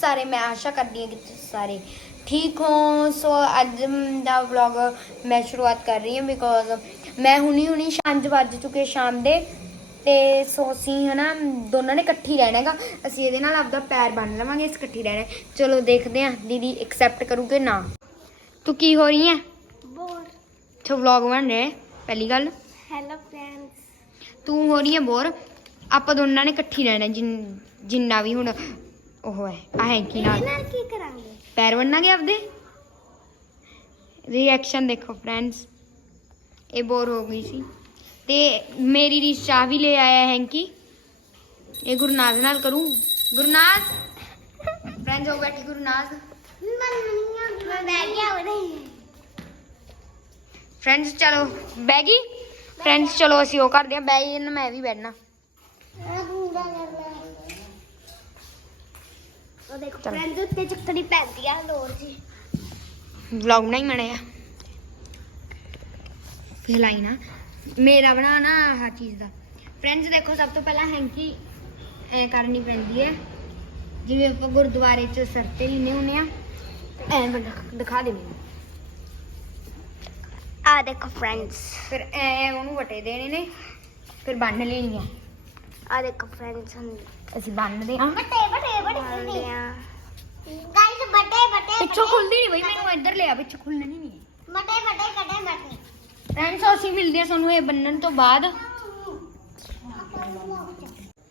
ਸਾਰੇ ਮੈਂ ਆਸ਼ਾ ਕਰਦੀ ਹਾਂ ਕਿ ਤੁਸੀਂ ਸਾਰੇ ਠੀਕ ਹੋ। ਸੋ ਅੱਜ ਦਾ ਵਲੌਗ ਮੈਂ ਸ਼ੁਰੂਆਤ ਕਰ ਰਹੀ ਹਾਂ ਬਿਕੋਜ਼ ਮੈਂ ਹੁਣੀ ਹੁਣੀ 5 ਵੱਜ ਚੁੱਕੇ ਸ਼ਾਮ ਦੇ ਤੇ ਸੋ ਅਸੀਂ ਹਨਾ ਦੋਨਾਂ ਨੇ ਇਕੱਠੀ ਰਹਿਣਾ ਹੈਗਾ। ਅਸੀਂ ਇਹਦੇ ਨਾਲ ਆਪਦਾ ਪੈਰ ਬੰਨ ਲਵਾਂਗੇ ਇਸ ਇਕੱਠੀ ਰਹਿਣਾ। ਚਲੋ ਦੇਖਦੇ ਹਾਂ ਦੀਦੀ ਐਕਸੈਪਟ ਕਰੂਗੇ ਨਾ। ਤੂੰ ਕੀ ਹੋ ਰਹੀ ਹੈ? ਬੋਰ ਛੋ ਵਲੌਗ ਬਣ ਰਿਹਾ ਪਹਿਲੀ ਗੱਲ। ਹੈਲੋ ਫਰੈਂਡਸ ਤੂੰ ਹੋ ਰਹੀ ਹੈ ਬੋਰ ਆਪਾਂ ਦੋਨਾਂ ਨੇ ਇਕੱਠੀ ਰਹਿਣਾ ਜਿੰਨਾ ਵੀ ਹੁਣ ਉਹ ਹੈ ਆ ਹੈ ਕੀ ਨਾਲ? ਨਾਲ ਕੀ ਕਰਾਂਗੇ? ਪੈਰ ਬੰਨਾਂਗੇ ਆਪਦੇ? ਰਿਐਕਸ਼ਨ ਦੇਖੋ ਫਰੈਂਡਸ ਇਹ ਬੋਰ ਹੋ ਗਈ ਸੀ। ਤੇ ਮੇਰੀ ਰੀਸ ਚਾਹ ਵੀ ਲੈ ਆਇਆ ਹੈਂਕੀ ਇਹ ਗੁਰਨਾਜ਼ ਨਾਲ ਕਰੂੰ? ਗੁਰਨਾਜ਼ ਫਰੈਂਡਸ ਹੋ ਬੈਠੀ ਗੁਰਨਾਜ਼ ਮੈਂ ਬੈਠ ਗਿਆ ਉਹਦੇ ਫਰੈਂਡਸ ਚਲੋ ਬੈਗੀ ਫਰੈਂਡਸ ਚਲੋ ਅਸੀਂ ਉਹ ਕਰਦੇ ਹਾਂ ਬੈਗੀ ਨਾ ਮੈਂ ਵੀ ਬੈਠਣਾ ਉਹ ਦੇਖੋ ਚਲੋ। ਫਰੈਂਡਸ ਉੱਤੇ ਚੱਕਣੀ ਪੈਂਦੀ ਆ ਲੋਰ ਜੀ। ਵਲੌਗ ਨਹੀਂ ਬਣਿਆ ਫਹਿਲਾਈ ਨਾ ਮੇਰਾ ਬਣਾਣਾ ਆਹ ਚੀਜ਼ ਦਾ। ਫਰੈਂਡਸ ਦੇਖੋ ਸਭ ਤੋਂ ਪਹਿਲਾਂ ਹੈਂਕੀ ਐ ਕਰਨੀ ਪੈਂਦੀ ਹੈ ਜਿਵੇਂ ਆਪਾਂ ਗੁਰਦੁਆਰੇ 'ਚ ਸਰ ਤੇ ਲਿਨੇ ਹੁੰਨੇ ਆ ਐ ਦਿਖਾ ਦੇ ਮੈਨੂੰ ਆ। ਦੇਖੋ ਫਰੈਂਡਸ ਫਿਰ ਐ ਉਹਨੂੰ ਵਟੇ ਦੇਣੇ ਨੇ ਫਿਰ ਬੰਨ ਲੈਣੀ ਆ। ਆ ਦੇਖੋ ਫਰੈਂਡਸ ਅਸੀਂ ਬੰਨਦੇ ਆ। ਬਟੇ ਬਟੇ ਬਟੇ ਗਾਇਸ ਬਟੇ ਬਟੇ ਪਿੱਛੋਂ ਖੁੱਲਦੀ ਨਹੀਂ ਬਈ, ਮੈਨੂੰ ਇੱਧਰ ਲਿਆ, ਪਿੱਛੋਂ ਖੁੱਲਣੀ ਨਹੀਂ ਬਟੇ ਬਟੇ ਕਟੇ ਬਟੇ ਫਰੈਂਡਸ, ਅਸੀਂ ਮਿਲਦੇ ਆ ਸਾਨੂੰ ਇਹ ਬੰਨਣ ਤੋਂ ਬਾਅਦ।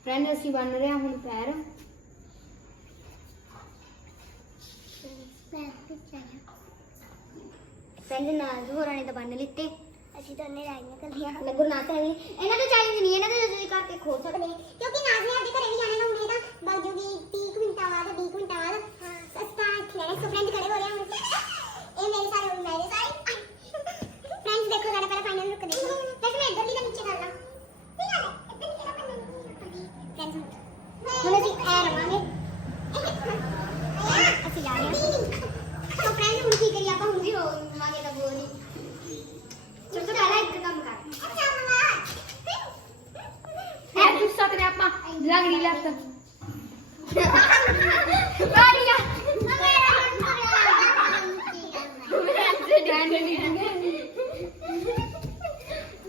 ਫਰੈਂਡ, ਅਸੀਂ ਬੰਨ ਰਹੇ ਹਾਂ ਹੁਣ ਪੈਰ। ਫਰੈਂਡ, ਨਾਲ ਹੋਰਾਂ ਨੇ ਤਾਂ ਬੰਨ ਲਿੱਤੇ। ਅਸੀਂ ਤਾਂ ਉਹਨੇ ਰਾਈਆਂ ਕੱਲੀਆਂ ਮੈਂ ਗੁਰਨਾਥ ਨੇ ਵੀ ਇਹਨਾਂ ਤੋਂ ਚਾਹੀਦੀ ਨਹੀਂ ਇਹਨਾਂ ਤੋਂ ਜਲਦੀ ਕਰਕੇ ਖੋ ਸਕਦੇ ਕਿਉਂਕਿ ਨਾਜ਼ ਨੇ ਅੱਗੇ ਘਰੇ ਵੀ ਜਾਣਾ ਨਾ ਹੁੰਦੇ ਤਾਂ ਬਗ ਜੂਗੀ 30 ਕੁ ਮਿੰਟਾਂ ਬਾਅਦ 20 ਕੁ ਮਿੰਟਾਂ ਬਾਅਦ। ਹਾਂ। ਸਸਤਾ ਖੇੜੇ ਸੋ ਫਰੈਂਡ ਖੜੇ ਹੋ ਰਹੇ ਹਨ ਇਹ ਮੇਰੇ ਸਾਰੇ ਮੇਰੇ ਸਾਰੇ ਫਰੈਂਡਸ ਦੇਖੋ ਸਾਡਾ ਪਹਿਲਾ ਫਾਈਨਲ ਲੁੱਕ ਦੇਖੋ। ਵੈਸੇ ਮੈਂ ਇੱਧਰ ਦੀ ਤਾਂ ਨੀਚੇ ਕਰ ਲਾਂ ਠੀਕ ਹੈ ਇੱਧਰ ਕਿਹੜਾ ਫਰੈਂਡਸ ਹੁਣ ਅਸੀਂ ਐ ਰਵਾਂਗੇ ਅਸੀਂ ਜਾ ਰਹੇ ਹਾਂ ਸੋ ਫਰੈਂਡ ਹੁਣ ਕੀ ਕਰੀਏ ਆਪਾਂ ਹੁਣ ਵੀ ਹੋਵਾਂਗੇ ਤਾਂ ਬੋਰੀ ਸਭ ਤੋਂ ਪਹਿਲਾਂ ਇੱਕ ਕੰਮ ਕਰ ਅੱਛਾ ਮਮਾ ਐ ਤੂੰ ਸਕਦੇ ਆਪਾਂ ਲੰਗੜੀ ਲੱਤ ਬਾਰੀਆ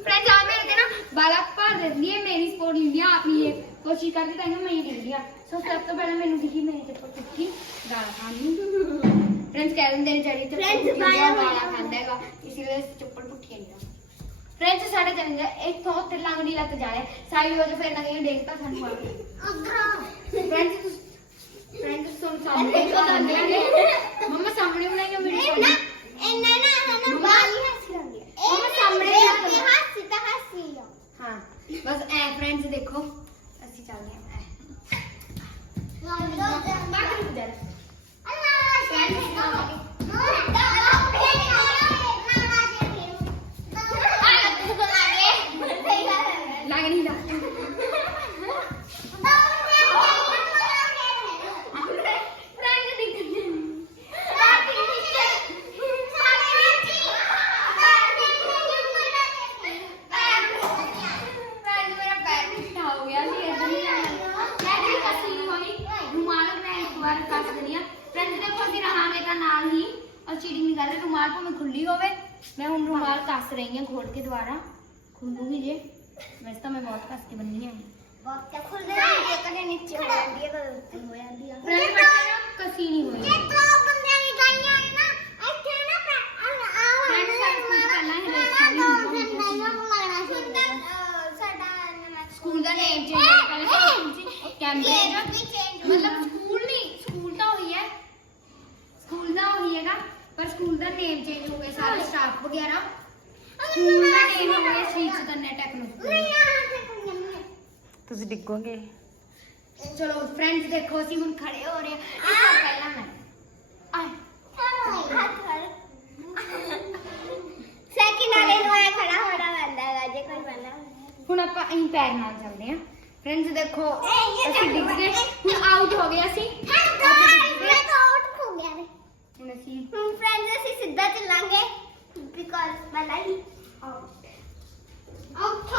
ਫਰੈਂਡ ਆ ਮੇਰੇ ਤੇ ਨਾ ਬਾਲਾ ਭਰ ਦਿੰਦੀ ਹੈ ਮੇਰੀ ਸਪੋਰਟ ਲੈਂਦੀ ਆ ਆਪ ਹੀ ਇਹ ਕੋਸ਼ਿਸ਼ ਕਰਦੀ ਤਾਂ ਮੈਂ ਹੀ ਡਿੱਗਦੀ ਆ ਸੋ ਸਭ ਤੋਂ ਪਹਿਲਾਂ ਮੈਨੂੰ ਦਿਖੀ ਮੇਰੀ ਚੱਪਲ ਟੁੱਟੀ ਗਾਲਾਂ ਖਾਣ ਨੂੰ ਫਰੈਂਡਸ ਕਹਿ ਦਿੰਦੇ ਨੇ ਜਿਹੜੀ ਚੱਪਲ Friends, ਟੁੱਟੀ ਹੁੰਦੀ ਆ, ਬਾਲਾ ਗਾਲਾਂ ਖਾਂਦਾ ਹੈਗਾ ਇਸ ਲਈ ਚੱਪਲ ਪੁੱਠੀ ਨਹੀਂ ਫਰੈਂਡਸ ਸਾਡੇ ਚੰਗੇ ਇੱਥੋਂ ਉੱਤੇ ਲੰਗੜੀ ਲੱਤ ਜਾਏ ਸਾਈ ਫਰੈਂਡ ਦਿਖ ਫਰੈਂਡ ਮੇਰਾ ਪੈਰ ਪੁੱਠਾ ਹੋ ਗਿਆ ਸੀ ਇਦਾਂ ਨਹੀਂ ਲੈਣਾ ਮੈਂ ਵੀ ਕੱਸੀ ਨਹੀਂ ਹੋਈ ਰੁਮਾਲ ਮੈਂ ਇੱਕ ਵਾਰ ਕੱਸ ਦਿੰਦੀ ਆ ਫਰੈਂਡ ਦੇਖੋ ਅਸੀਂ ਰਹਾਂਗੇ ਤਾਂ ਨਾਲ ਹੀ ਅਸੀਂ ਚੀਟਿੰਗ ਨਹੀਂ ਕਰ ਰਹੇ ਰੁਮਾਲ ਭਾਵੇਂ ਖੁੱਲੀ ਹੋਵੇ ਮੈਂ ਹੁਣ ਰੁਮਾਲ ਕੱਸ ਰਹੀ ਹਾਂ ਖੋਲ ਕੇ ਦੁਬਾਰਾ ਖੁੱਲੂਗੀ ਜੇ ਵੈਸੇ ਤਾਂ ਮੈਂ ਬਹੁਤ ਕੱਸ ਕੇ ਬੰਨੀ ਆ ਨੀਚੇ ਹੋ ਜਾਂਦੀ ਹੈ ਕਦੇ ਹੋ ਜਾਂਦੀ ਆ ਫਰੈਂਡ ਬੱਚੇ ਨਾ ਕੱਸੀ ਨਹੀਂ ਹੋਈ ਜੇ ਦੋ ਬੰਦਿਆਂ ਦੀ ਗਾਈਆਂ ਨੇ ਨਾ ਇੱਥੇ ਨਾ ਆ ਫਰੈਂਡ ਸਾਡੇ ਸਕੂਲ ਪਹਿਲਾਂ ਹੀ ਰੇਸਾਂ ਵੀ ਹੁੰਦੀਆਂ ਹੁੰਦੀਆਂ ਸੀ ਸਾਡਾ ਸਕੂਲ ਦਾ ਨੇਮ ਚੇਂਜ ਪਹਿਲਾਂ ਸਕੂਲ ਸੀ ਕੈਂਬਰਿਜ ਮਤਲਬ ਸਕੂਲ ਨਹੀਂ ਸਕੂਲ ਤਾਂ ਉਹੀ ਹੈ ਸਕੂਲ ਦਾ ਉਹੀ ਹੈਗਾ ਪਰ ਸਕੂਲ ਦਾ ਨੇਮ ਚੇਂਜ ਹੋ ਗਿਆ ਸਾਰਾ ਸਟਾਫ ਵਗੈਰਾ ਸਕੂਲ ਦਾ ਨੇਮ ਹੋ ਗਿਆ ਸ੍ਰੀ ਚਤਨਿਆ ਟੈਕਨੋ ਸਕੂਲ ਤੁਸੀਂ ਡਿੱਗੋਗੇ? ਚਲੋ ਫਰੈਂਡਸ ਦੇਖੋ ਅਸੀਂ ਹੁਣ ਖੜੇ ਹੋ ਰਹੇ ਹਾਂ। ਇਸ ਤੋਂ ਪਹਿਲਾਂ ਮੈਂ ਆਏ। ਸੈਕਿੰਡ ਵਾਲੇ ਨੂੰ ਐ ਖੜਾ ਹੋਣਾ ਪੈਂਦਾ ਹੈਗਾ ਜੇ ਕੋਈ ਬੰਦਾ ਹੁਣ ਆਪਾਂ ਅਹੀਂ ਪੈਰ ਨਾਲ ਚੱਲਦੇ ਹਾਂ। ਫਰੈਂਡਸ ਦੇਖੋ ਅਸੀਂ ਡਿੱਗ ਗਏ। ਹੁਣ ਆਊਟ ਹੋ ਗਏ ਅਸੀਂ। ਮੈਂ ਤਾਂ ਆਊਟ ਹੋ ਗਿਆ ਨੇ ਹੁਣ ਅਸੀਂ ਹੁਣ ਫਰੈਂਡਸ ਅਸੀਂ ਸਿੱਧਾ ਚੱਲਾਂਗੇ। ਬਿਕੋਜ਼ ਪਹਿਲਾਂ ਹੀ ਆਊਟ ਆਊਟ ਹੋ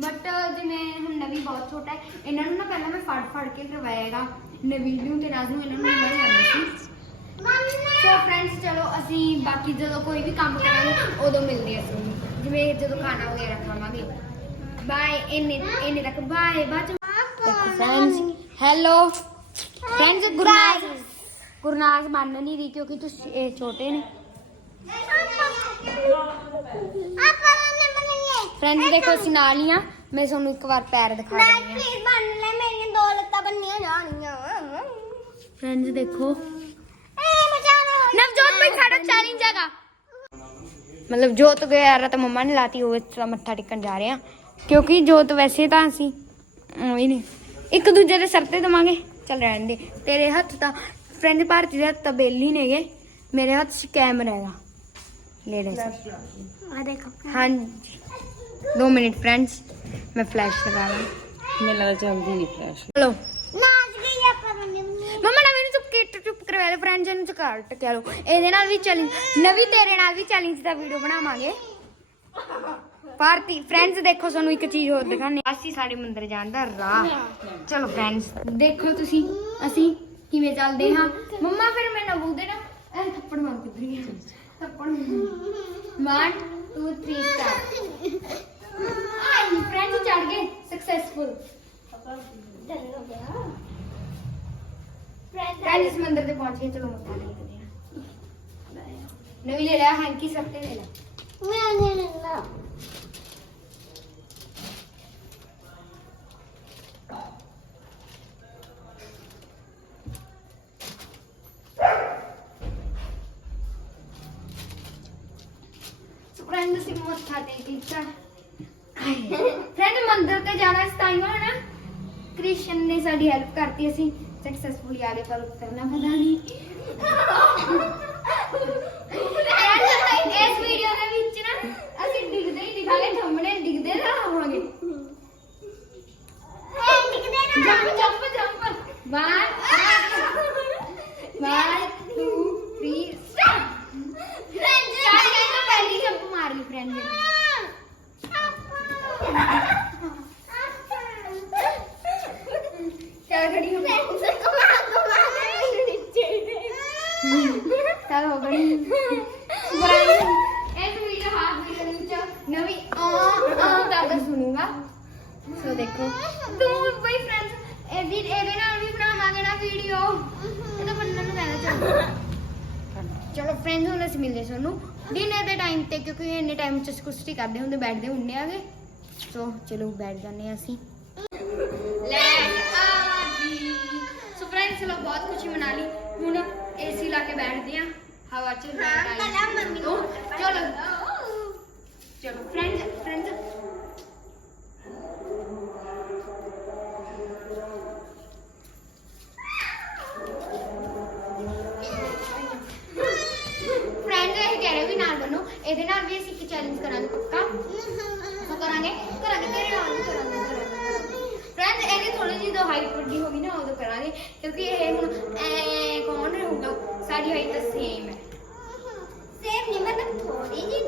ਬਟ ਜਿਵੇਂ ਹੁਣ ਨਵੀ ਬਹੁਤ ਛੋਟਾ ਹੈ ਇਹਨਾਂ ਨੂੰ ਨਾ ਪਹਿਲਾਂ ਮੈਂ ਫੜ ਫੜ ਕੇ ਕਰਵਾਏਗਾ ਨਵੀਨ ਨੂੰ ਤੇ ਨਾਜ਼ ਨੂੰ ਇਹਨਾਂ ਨੂੰ ਮਿਲ ਜਾਂਦੀ ਸੀ ਸੋ ਫਰੈਂਡਸ ਚਲੋ ਅਸੀਂ ਬਾਕੀ ਜਦੋਂ ਕੋਈ ਵੀ ਕੰਮ ਕਰਾਂਗੇ ਉਦੋਂ ਮਿਲਦੇ ਹਾਂ ਅਸੀਂ ਜਿਵੇਂ ਜਦੋਂ ਖਾਣਾ ਵਗੈਰਾ ਖਾਵਾਂਗੇ ਬਾਏ ਇੰਨੇ ਇੰਨੇ ਤੱਕ ਬਾਏ ਬਾਅਦ ਚ friends hello friends Gurnaaz Gurnaaz ਮੰਨ ਨਹੀਂ ਰਹੀ ਕਿਉਂਕਿ ਤੁਸੀਂ ਇਹ ਛੋਟੇ ਨੇ। ਫਰੈਂਡਸ ਦੇਖੋ ਅਸੀਂ ਨਾਲ ਹੀ ਆ। ਮੈਂ ਤੁਹਾਨੂੰ ਇੱਕ ਵਾਰ ਪੈਰ ਦਿਖਾ ਦਿੰਦੀ ਹਾਂ। ਪਲੀਜ਼ ਬਣ ਲੈ ਮੇਰੀਆਂ ਦੋ ਲੱਤਾਂ ਬੰਨੀਆਂ ਜਾਣੀਆਂ ਫਰੈਂਡਸ ਦੇਖੋ। ਨਵਜੋਤ ਭਾਈ ਸਾਡਾ ਚੈਲੰਜ ਹੈਗਾ। ਮਤਲਬ ਜੋਤ ਗਿਆ ਰ ਤਾਂ ਮੰਮਾ ਨੇ ਲਾਤੀ ਹੋਵੇ ਤਾਂ ਮੱਥਾ ਟੇਕਣ ਜਾ ਰਹੇ ਆ। ਕਿਉਂਕਿ ਜੋਤ ਵੈਸੇ ਤਾਂ ਅਸੀਂ ਉਹੀ ਨਹੀਂ ਇੱਕ ਦੂਜੇ ਦੇ ਸਿਰ ਤੇ ਦਵਾਂਗੇ। ਚੱਲ ਰਹਿਣ ਦੇ। ਤੇਰੇ ਹੱਥ ਤਾਂ ਫਰੈਂਡ ਭਾਰਤੀ ਦੇ ਹੱਥ ਤਾਂ ਬੇਲੀ ਨੇਗੇ ਮੇਰੇ ਹੱਥ 'ਚ ਕੈਮਰਾ ਹੈਗਾ ਲੈ ਲੈ। ਆ ਦੇਖੋ। ਹਾਂਜੀ। 2 ਮਿੰਟ ਫਰੈਂਡਸ ਮੈਂ ਫਲੈਸ਼ ਲਗਾ ਲਾਂ। ਮੈਨੂੰ ਲੱਗਦਾ ਚੱਲਦੀ ਨਹੀਂ ਫਲੈਸ਼ ਚਲੋ। ਨਾਚ ਗਈ ਆਪਾਂ ਮੰਮਾ। ਨਵੀਂ ਨੂੰ ਚੁੱਪ ਕੇ ਚੁੱਪ ਕਰਵਾ ਲੈ ਫਰੈਂਡਸ ਨੂੰ ਚਕਾਰ ਟਕਿਆ ਲੋ ਇਹਦੇ ਨਾਲ ਵੀ ਚੈਲੰਜ ਨਵੀਂ ਤੇਰੇ ਨਾਲ ਵੀ ਚੈਲੰਜ ਦਾ ਵੀਡੀਓ ਬਣਾਵਾਂਗੇ। ਭਾਰਤੀ ਫਰੈਂਡਸ ਦੇਖੋ ਸਾਨੂੰ ਇੱਕ ਚੀਜ਼ ਹੋਰ ਦਿਖਾਣੇ ਅਸੀਂ ਸਾਡੇ ਮੰਦਿਰ ਜਾਣ ਦਾ ਰਾਹ। ਚਲੋ ਫਰੈਂਡਸ ਦੇਖੋ ਤੁਸੀਂ, ਅਸੀਂ ਕਿਵੇਂ ਚੱਲਦੇ ਹਾਂ। ਮੰਮਾ, ਫਿਰ ਮੈਂ ਨਵੂ ਦੇ ਨਾ ਐ ਥੱਪੜ ਮਾਰ ਕਿੱਧਰੀ ਹੈ ਥੱਪੜ 1 2 3 ਸਟਾਰਟ ਆਈ ਫਰੈਂਡਸ ਚੜ ਗਏ। ਸਕਸੈਸਫੁਲ ਫਰੈਂਡਸ ਮੰਦਿਰ ਤੇ ਪਹੁੰਚ ਗਏ। ਚਲੋ ਮੱਥਾ ਟੇਕਦੇ ਹਾਂ। ਨਵੀਂ ਲੈ ਲਿਆ ਹੈਂਕੀ ਸਭ ਲੈ ਲਿਆ। ਮੈਂ ਨਹੀਂ ਲੈਣਾ ਫਰੈਂਡ ਅਸੀਂ ਮੱਥਾ ਟੇਕ ਲਿੱਤਾ ਫਰੈਂਡ ਮੰਦਿਰ ਤੇ ਜਾਣਾ ਸੀ ਟਾਈਮ ਹੈ ਨਾ ਕ੍ਰਿਸ਼ਨ ਨੇ ਸਾਡੀ ਹੈਲਪ ਕਰਤੀ, ਅਸੀਂ ਸਕਸੈਸਫੁਲੀ ਆਗੇ ਪਰ ਕਰਨਾ ਪਤਾ ਨਹੀਂ Friends, ਇਸ ਵੀਡੀਓ ਦੇ ਵਿੱਚ ਨਾ ਅਸੀਂ ਡਿੱਗਦੇ ਹੀ ਦਿਖਾਂਗੇ ਥੰਬਨੇ ਡਿੱਗਦੇ ਨਾ ਹੋਵਾਂਗੇ ਐ ਦਿਖਦੇ ਨਾ jump jump jump 1 1 2 3 start friend start ਕਰਨ ਤੋਂ ਪਹਿਲੀ ਜੰਪ ਮਾਰ ਲਈ ਫਰੈਂਡ ਨੇ ਚੱਲ ਖੜੀ ਹੋ ਚੱਲ ਹੋ ਗਈ ਫਰੈਂਡ ਇਹ ਵੀਡੀਓ ਹਾਫ ਵੀਡੀਓ ਦੇ ਵਿੱਚ ਨਵੀਂ ਆ ਆ ਕਰਦਾ ਸੁਣੂਗਾ ਸੋ ਦੇਖੋ। ਤੂੰ ਬਈ ਫਰੈਂਡਸ ਇਹਦੀ ਇਹਦੇ ਨਾਲ ਵੀ ਬਣਾਵਾਂਗੇ ਨਾ ਵੀਡੀਓ ਇਹ ਤਾਂ ਬੰਨਣ ਨੂੰ ਕਹਿੰਦਾ ਚੱਲ ਚਲੋ ਫਰੈਂਡਸ ਹੁਣ ਅਸੀਂ ਮਿਲਦੇ ਸਾਨੂੰ ਡਿਨਰ ਦੇ ਟਾਈਮ ਤੇ ਕਿਉਂਕਿ ਇੰਨੇ ਟਾਈਮ ਚ ਅਸੀਂ ਕੁਛ ਨਹੀਂ ਕਰਦੇ ਹੁੰਦੇ ਬੈਠਦੇ ਹੁੰਨੇ ਆਗੇ। ਸੋ ਚਲੋ ਬੈਠ ਜਾਂਦੇ ਹਾਂ ਅਸੀਂ। ਲੈ ਆਦੀ ਸੋ ਫਰੈਂਡਸ ਚਲੋ ਬਹੁਤ ਖੁਸ਼ੀ ਮਨਾ ਲਈ ਹੁਣ ਏਸੀ ਲਾ ਕੇ ਬੈਠਦੇ ਹਾਂ। ਹਵਾ ਚ ਮੰਮੀ। ਨੂੰ ਚਲੋ। ਚਲੋ ਫਰੈਂਡਸ ਫਰੈਂਡਸ ਕਰਾਂਗੇ ਕਰਾਂਗੇ, ਤੇਰੇ ਨਾਲ ਵੀ ਕਰਾਂਗੇ ਫਰੈਂਡ ਇਹਦੀ ਥੋੜੀ ਜਿਹੀ ਦੋ ਹਾਈਟ ਵੱਡੀ ਹੋ ਗਈ ਨਾ, ਉਦੋਂ ਕਰਾਂਗੇ, ਕਿਉਂਕਿ ਇਹ ਹੁਣ ਐ ਕੌਣ ਰਹੂਗਾ? ਸਾਡੀ ਹਾਈਟ ਤਾਂ ਸੇਮ ਹੈ। ਸੇਮ ਨਹੀਂ, ਮਤਲਬ ਥੋੜੀ ਜੀ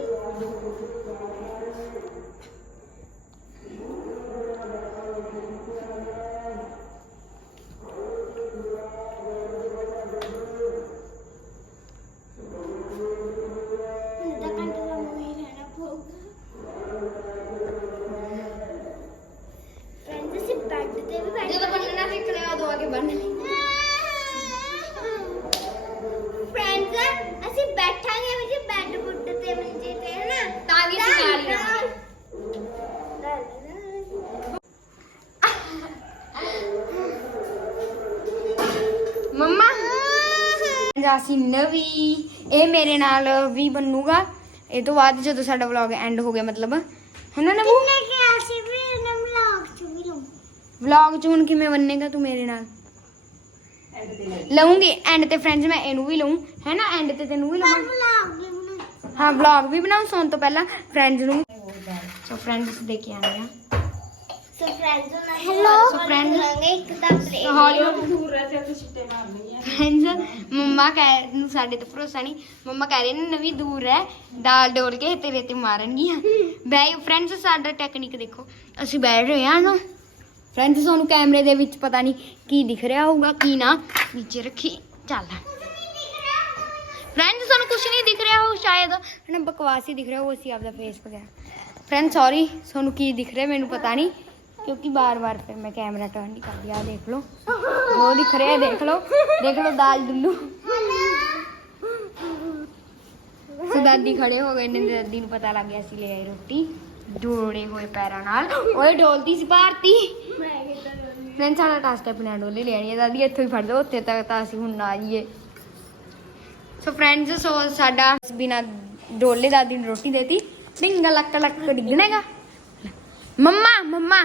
ਹੁਣ ਤਾਂ ਘੰਟੇ ਦਾ ਮੂੰਹ ਹੀ ਰਹਿਣਾ ਪਊਗਾ ਫਰੈਂਡਸ ਅਸੀਂ ਬੈੱਡ ਤੇ ਵੀ ਬੈਠ ਜਦੋਂ ਬੰਨਣਾ ਸਿੱਖ ਲਿਆ ਉਦੋਂ ਆ ਕੇ ਬੰਨ ਲਈ ਫਰੈਂਡਸ ਅਸੀਂ ਬੈਠਾਂਗੇ ਵਿੱਚ ਬੈੱਡ ਬੁੱਡ ਤੇ ਮੰਜੇ ਤੇ ਹਨਾ ਤਾਂ ਵੀ ਅਸੀਂ ਨਾਲ ਹੀ ਰਹਾਂਗੇ। ਮੰਮਾ ਅਸੀਂ ਨਵੀਂ। ਇਹ ਮੇਰੇ ਨਾਲ ਵੀ ਬਣੂਗਾ ਇਹ ਤੋਂ ਬਾਅਦ ਜਦੋਂ ਸਾਡਾ ਵਲੌਗ ਐਂਡ ਹੋ ਗਿਆ ਮਤਲਬ। ਹੈਨਾ ਨਵੂ? ਕਿੰਨੇ ਕਿਹਾ ਸੀ ਵੀ ਇਹਨਾਂ ਵਲੌਗ ਚ ਵੀ ਲਊਂ ਵਲੌਗ ਚ ਹੁਣ ਕਿਵੇਂ ਬਣੇਗਾ ਤੂੰ ਮੇਰੇ ਨਾਲ? ਲਵਾਂਗੀ ਐਂਡ ਤੇ ਫਰੈਂਡਸ ਮੈਂ ਇਹਨੂੰ ਵੀ ਲਵਾਂ ਹੈਨਾ? ਐਂਡ ਤੇ ਤੈਨੂੰ ਵੀ ਲਵਾਂ। ਵਲੌਗ ਵੀ ਬਣਾ ਹਾਂ ਵਲੌਗ ਵੀ ਬਣਾਉ ਸੌਣ ਤੋਂ ਪਹਿਲਾਂ ਫਰੈਂਡਸ ਨੂੰ। ਸੋ ਫਰੈਂਡਸ ਦੇ ਕੇ ਆਏ ਆ। ਸੋ ਫਰੈਂਡਸ ਨਾਲ ਹੈਲੋ So friends- ਕਰਾਂਗੇ ਇੱਕ ਤਾਂ play ਹਾਲੀਵੁੱਡ ਦੂਰ ਰਹਿ ਤੇ ਤੇ ਛਿੱਟੇ ਮਾਰਨੀ ਹੈ ਫਰੈਂਡਸ ਮੰਮਾ ਕਹਿ ਨੂੰ ਸਾਡੇ ਤੇ ਭਰੋਸਾ ਨਹੀਂ। ਮੰਮਾ ਕਹਿ ਰਹੇ ਨੇ ਨਵੀਂ ਦੂਰ ਹੈ ਦਾਲ ਡੋਲ ਕੇ ਤੇਰੇ ਤੇ ਮਾਰਨਗੀਆਂ। ਬੈ ਫਰੈਂਡਸ ਸਾਡਾ ਟੈਕਨੀਕ ਦੇਖੋ। ਅਸੀਂ ਬੈਠ ਰਹੇ ਹਾਂ ਨਾ। ਫਰੈਂਡਸ ਤੁਹਾਨੂੰ ਕੈਮਰੇ ਦੇ ਵਿੱਚ ਪਤਾ ਨਹੀਂ ਕੀ ਦਿਖ ਰਿਹਾ ਹੋਊਗਾ ਕੀ ਨਾ। ਨੀਚੇ ਰੱਖੀ ਚੱਲ। ਫਰੈਂਡਸ ਤੁਹਾਨੂੰ ਕੁਝ ਨਹੀਂ ਦਿਖ ਰਿਹਾ ਹੋ ਸ਼ਾਇਦ। ਹਨਾ ਬਕਵਾਸ ਹੀ ਦਿਖ ਰਿਹਾ ਹੋ ਅਸੀਂ ਆਪਦਾ ਫੇਸ ਵਗੈਰਾ। ਫਰੈਂਡ ਸੌਰੀ ਤੁਹਾਨੂੰ ਕੀ ਦਿਖ ਰਿਹਾ ਮੈਨੂੰ ਪਤਾ ਨਹੀਂ। ਕਿਉਂਕਿ ਬਾਰ-ਬਾਰ ਫਿਰ ਮੈਂ ਕੈਮਰਾ ਟਰਨ ਨਹੀਂ ਕਰਦੀ ਆ ਦੇਖ ਲਓ। ਜੋ ਦਿਖ ਰਿਹਾ ਦੇਖ ਲਓ ਦੇਖ ਲਓ ਦਾਲ ਡੁੱਲੂ ਸੋ ਦਾਦੀ ਖੜੇ ਹੋ ਗਏ ਨੇ ਦਾਦੀ ਨੂੰ ਪਤਾ ਲੱਗ ਗਿਆ ਸੀ ਲੈ ਆਈ ਰੋਟੀ। ਡੋੜੇ ਹੋਏ ਪੈਰਾਂ ਨਾਲ। ਓਏ, ਡੋਲਦੀ ਸੀ ਭਾਰਤੀ। ਫਰੈਂਡ ਸਾਡਾ ਟਾਸਕ ਹੈ ਬਿਨਾਂ ਡੋਲੇ ਲੈਣੀ ਹੈ ਦਾਦੀ ਇੱਥੋਂ ਹੀ ਫੜ ਦੋ ਉੱਥੇ ਤੱਕ ਤਾਂ ਅਸੀਂ ਹੁਣ ਨਾ ਜਾਈਏ। ਸੋ ਫਰੈਂਡਸ ਸੋ ਸਾਡਾ ਬਿਨਾਂ ਡੋਲੇ ਦਾਦੀ ਨੂੰ ਰੋਟੀ ਦੇਤੀ। ਡਿੰਗਾ ਲੱਕ ਲੱਕ ਡਿੱਗਣੇਗਾ ਮੰਮਾ ਮੰਮਾ।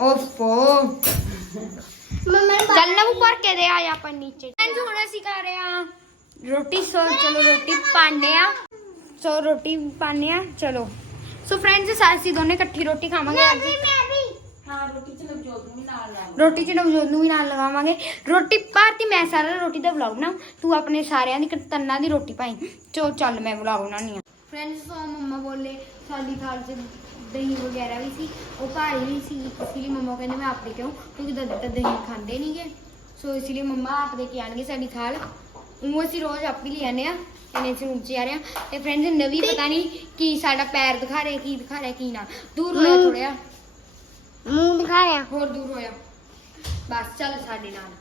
ਓਫੋ मम्मा ਚੱਲ ਨਾ ਉੱਪਰ ਕੇ ਦੇ ਆ ਆਪਾਂ ਨੀਚੇ ਫਰੈਂਡਸ ਹੁਣ ਅਸੀਂ ਕਰ ਰਹੇ ਆ ਰੋਟੀ ਸੋ ਚਲੋ ਰੋਟੀ ਪਾਣੇ ਆ ਸੋ ਰੋਟੀ ਪਾਣੇ ਆ ਚਲੋ ਸੋ ਫਰੈਂਡਸ ਅਸੀਂ ਦੋਨੇ ਇਕੱਠੀ ਰੋਟੀ ਖਾਵਾਂਗੇ ਅੱਜ मैं भी ਹਾਂ ਰੋਟੀ ਚ ਨਵਜੋਤ ਨੂੰ ਵੀ ਨਾਲ ਲਾ ਰੋਟੀ ਚ ਨਵਜੋਤ ਨੂੰ ਵੀ ਨਾਲ ਲਗਾਵਾਂਗੇ ਰੋਟੀ ਭਾਰਤੀ ਮੈਂ ਸਾਰਾ ਰੋਟੀ ਦਾ ਵਲੌਗ ਨਾ ਤੂੰ ਆਪਣੇ ਸਾਰਿਆਂ ਦੀ ਤੰਨਾਂ ਦੀ ਰੋਟੀ ਪਾਈ ਚੋ ਚੱਲ ਮੈਂ ਵਲੌਗ ਬਣਾਉਣੀ ਆ ਫਰੈਂਡਸ ਸੋ ਮੰਮਾ ਬੋਲੇ ਸਾਡੀ ਥਾਲ ਚ ਦਹੀਂ ਵਗੈਰਾ ਵੀ ਸੀ ਉਹ ਭਾਰੀ ਵੀ ਸੀ ਇਸ ਲਈ ਮੰਮਾ ਕਹਿੰਦੇ ਮੈਂ ਆਪ ਕਿਉਂ ਕਿਉਂਕਿ ਦਾਦੀ ਤਾਂ ਦਹੀਂ ਖਾਂਦੇ ਨਹੀਂਗੇ ਸੋ ਇਸ ਲਈ ਮੰਮਾ ਆਪ ਦੇ ਕੇ ਆਣਗੇ ਸਾਡੀ ਥਾਲ। ਉਹ ਅਸੀਂ ਰੋਜ਼ ਆਪ ਹੀ ਲੈ ਆ ਇਹਨੇ ਚ ਉੱਚੇ ਆ ਰਿਹਾ ਤੇ ਫਰੈਂਡਸ ਨਵੀਂ ਪਤਾ ਨਹੀਂ ਕਿ ਸਾਡਾ ਪੈਰ ਦਿਖਾ ਰਿਹਾ ਕੀ ਦਿਖਾ ਰਿਹਾ ਕੀ ਨਾ। ਦੂਰ ਹੋਇਆ ਥੋੜਿਆ ਮੂੰਹ ਦਿਖਾ ਰਿਹਾ। ਹੋਰ ਦੂਰ ਹੋਇਆ। ਬਸ ਚੱਲ ਸਾਡੇ ਨਾਲ।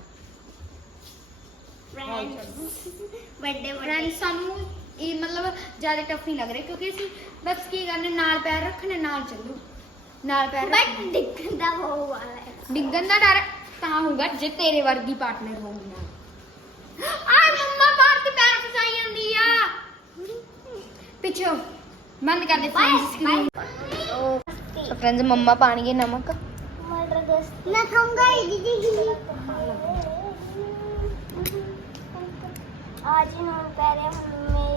ਵੱਡੇ ਵੱਡੇ ਸਾਨੂੰ ਇਹ ਮਤਲਬ ਜ਼ਿਆਦਾ ਟਫ ਨਹੀਂ ਲੱਗ ਰਿਹਾ ਕਿਉਂਕਿ ਅਸੀਂ ਬਸ ਕੀ ਕਰਨੇ ਨਾਲ ਪੈਰ ਰੱਖਣੇ ਨਾਲ ਚੱਲੋ ਨਾਲ ਪੈਰ बट ਰੱਖਣੇ। दिखता वो वाला है ਡਿੱਗਣ ਦਾ ਡਰ ਤਾਂ ਹੋਊਗਾ ਜੇ ਤੇਰੇ ਵਰਗੀ ਪਾਰਟਨਰ ਹੋਊਗੀ ਨਾਲ ਆ ਮੰਮਾ ਬਾਹਰ ਤੇ ਪੈਰ ਫਸਾਈ ਜਾਂਦੀ ਆ ਪਿੱਛੇ ਹੋ। ਬੰਦ ਕਰ ਦੇ ਸਕਰੀਨ ਸੋ ਫਰੈਂਡਸ ਮੰਮਾ ਪਾਣਗੇ ਨਮਕ मटर दोस्त मैं खाऊंगा ये दीदी के लिए आज ही नॉन कह रहे हैं मेरे से भी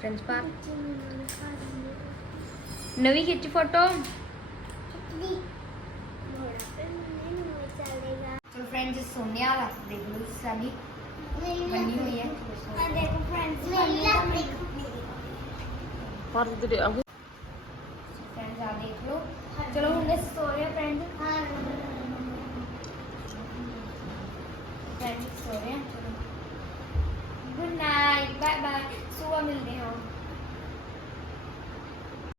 ਪ੍ਰਿੰਸੀਪਲ। ਨਵੀਂ ਖਿੱਚ ਫੋਟੋ। ਸੋ ਫਰੈਂਡਸ ਸੋਨੀਆ ਵਾਸਤੇ ਦੇਖ ਲਓ ਸਾਡੀ ਬਣੀ ਹੋਈ ਹੈ। ਆ ਦੇਖੋ ਫਰੈਂਡਸ ਮੇਰੀ ਲੱਤ ਦੇਖੋ। ਪਰ ਤੇਰੇ